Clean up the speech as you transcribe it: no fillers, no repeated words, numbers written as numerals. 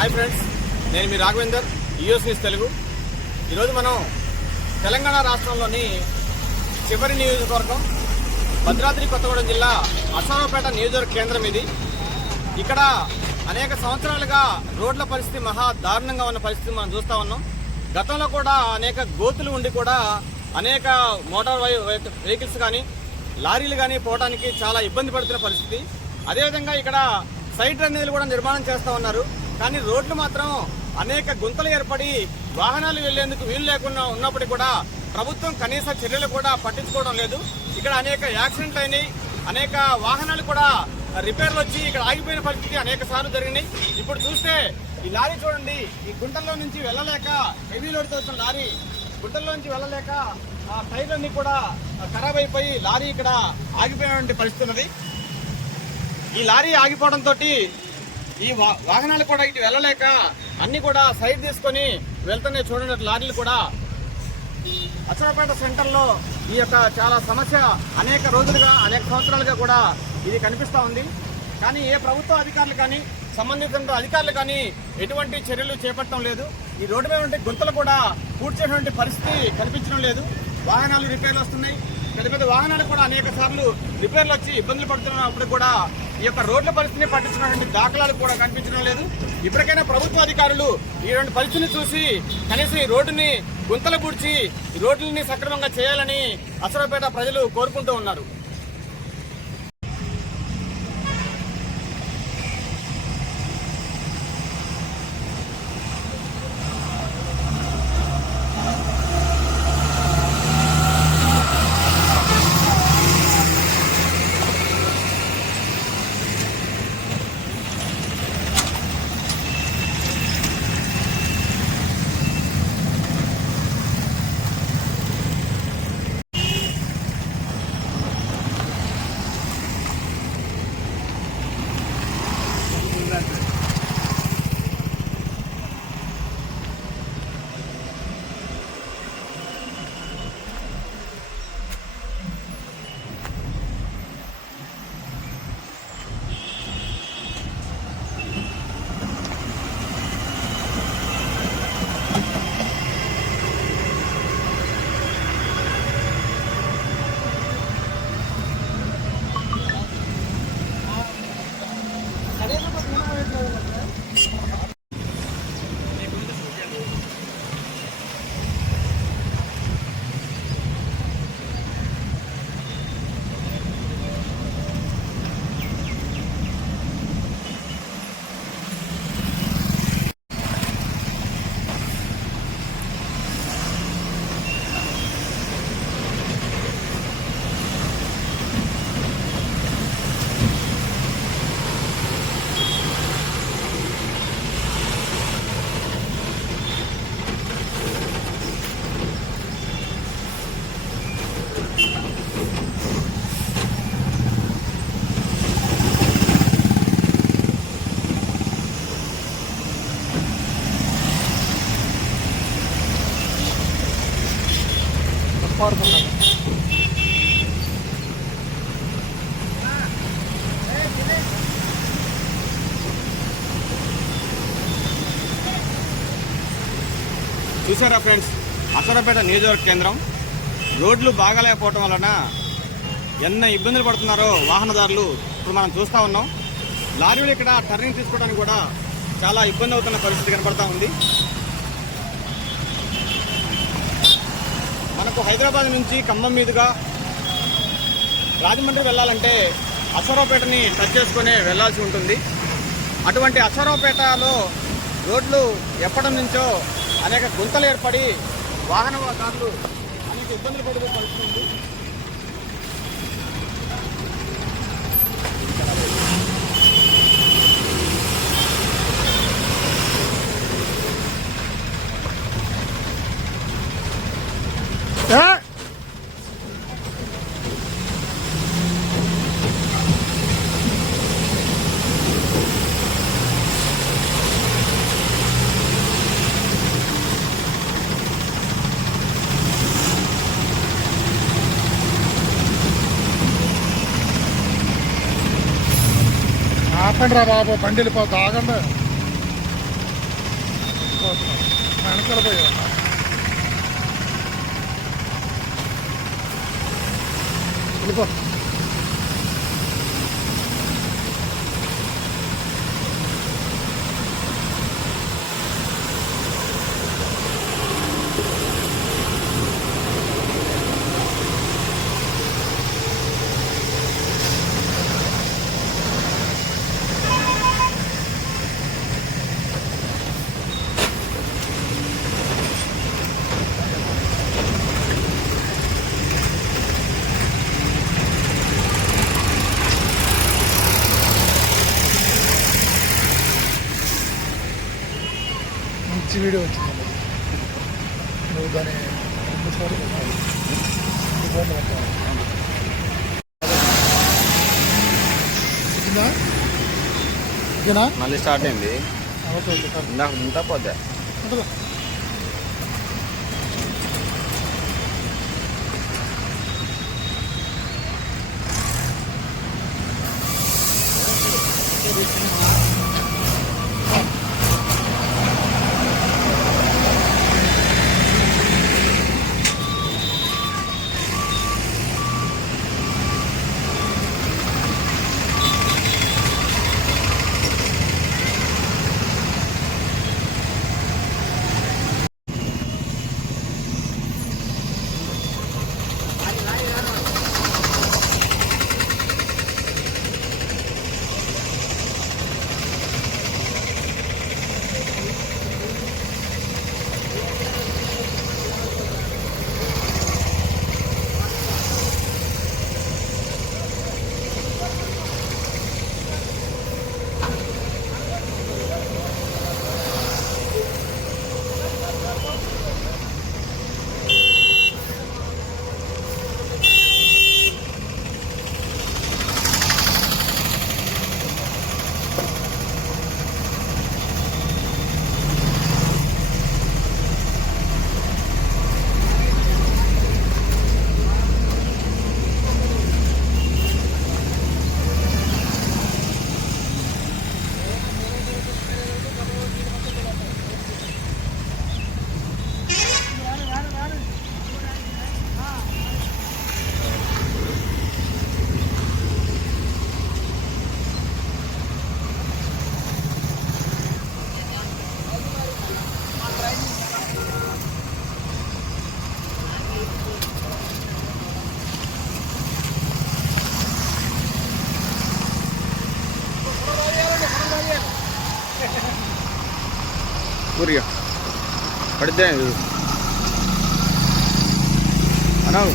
Hi friends, నేను మీ Raghavender, US news Telugu. ఈరోజు మనం తెలంగాణ రాష్ట్రంలోని చివరి నియోజకవర్గం భద్రాద్రి కొత్తగూడెం జిల్లా అశ్వారావుపేట నియోజకవర్గ కేంద్రం ఇది. ఇక్కడ అనేక సంవత్సరాలుగా రోడ్ల పరిస్థితి మహా దారుణంగా ఉన్న పరిస్థితి మనం చూస్తూ ఉన్నాం. గతంలో కూడా అనేక గోతులు ఉండి కూడా అనేక మోటార్ వెహికల్స్ కానీ లారీలు కానీ పోవడానికి చాలా ఇబ్బంది పడుతున్న పరిస్థితి. అదేవిధంగా ఇక్కడ సైడ్ డ్రైనేజీలు కూడా నిర్మాణం చేస్తూ ఉన్నారు. కానీ రోడ్లు మాత్రం అనేక గుంతలు ఏర్పడి వాహనాలు వెళ్లేందుకు వీలు లేకుండా ఉన్నప్పటికీ కూడా ప్రభుత్వం కనీస చర్యలు కూడా పట్టించుకోవడం లేదు. ఇక్కడ అనేక యాక్సిడెంట్లు అయినాయి, అనేక వాహనాలు కూడా రిపేర్లు వచ్చి ఇక్కడ ఆగిపోయిన పరిస్థితి అనేక సార్లు జరిగినాయి. ఇప్పుడు చూస్తే ఈ లారీ చూడండి, ఈ గుంటల్లో నుంచి వెళ్ళలేక హెవీ లోడ్తో వచ్చిన లారీ గుంటల్లో నుంచి వెళ్ళలేక టైర్లన్నీ కూడా ఖరాబ్ అయిపోయి లారీ ఇక్కడ ఆగిపోయినటువంటి పరిస్థితి ఉన్నది. ఈ లారీ ఆగిపోవడంతో ఈ వాహనాలు కూడా ఇటు వెళ్ళలేక అన్ని కూడా సైడ్ తీసుకొని వెళ్తున్నాయి. చూడండి, లారీలు కూడా అశ్వారావుపేట సెంటర్లో ఈ యొక్క చాలా సమస్య అనేక రోజులుగా అనేక సంవత్సరాలుగా కూడా ఇది కనిపిస్తూ ఉంది. కానీ ఏ ప్రభుత్వ అధికారులు కానీ సంబంధిత అధికారులు కానీ ఎటువంటి చర్యలు చేపట్టడం లేదు. ఈ రోడ్డు మీద ఉంటే గుంతలు కూడా పూడ్చేటువంటి పరిస్థితి కనిపించడం లేదు. వాహనాలు రిపేర్లు వస్తున్నాయి, పెద్ద పెద్ద వాహనాలు కూడా అనేక సార్లు రిపేర్లు వచ్చి ఇబ్బందులు పడుతున్నప్పుడు కూడా ఈ యొక్క రోడ్ల పరిస్థితిని పట్టించినటువంటి దాఖలాలు కూడా కనిపించడం లేదు. ఇప్పటికైనా ప్రభుత్వ అధికారులు ఈ రెండు పరిస్థితిని చూసి కనీసం ఈ రోడ్డుని గుంతలు పూడ్చి ఈ రోడ్లని సక్రమంగా చేయాలని అశ్వారావుపేట ప్రజలు కోరుకుంటూ ఉన్నారు. చూసారా ఫ్రెండ్స్, అశ్వారావుపేట నియోజకవర్గ కేంద్రం రోడ్లు బాగాలేకపోవటం వలన ఎన్న ఇబ్బందులు పడుతున్నారో వాహనదారులు ఇప్పుడు మనం చూస్తూ ఉన్నాం. లారీలు ఇక్కడ టర్నింగ్ తీసుకోవడానికి కూడా చాలా ఇబ్బంది అవుతున్న పరిస్థితి కనపడతా ఉంది. మనకు హైదరాబాద్ నుంచి ఖమ్మం మీదుగా రాజమండ్రి వెళ్ళాలంటే అశ్వారావుపేటని టచ్ చేసుకునే వెళ్లాల్సి ఉంటుంది. అటువంటి అశ్వారావుపేటలో రోడ్లు ఎప్పటి నుంచో అనేక గుంతలు ఏర్పడి వాహనదారులు అనేక ఇబ్బందులు పడే పరిస్థితి ఉంది. ఆపండి రా బాబు, బండి వెళ్ళిపోతా, ఆగండి. వెనకాల పోయావా? వెళ్ళిపో. మంచి వీడియో వచ్చింది. నువ్వు దాన్ని 2 సార్లు పెట్టాలి. 2 సార్లు పెట్టాలి. మళ్ళీ స్టార్ట్ అయింది. ఇందాక ఇంత పోతే ఊరిగా పడితే అన్నావు.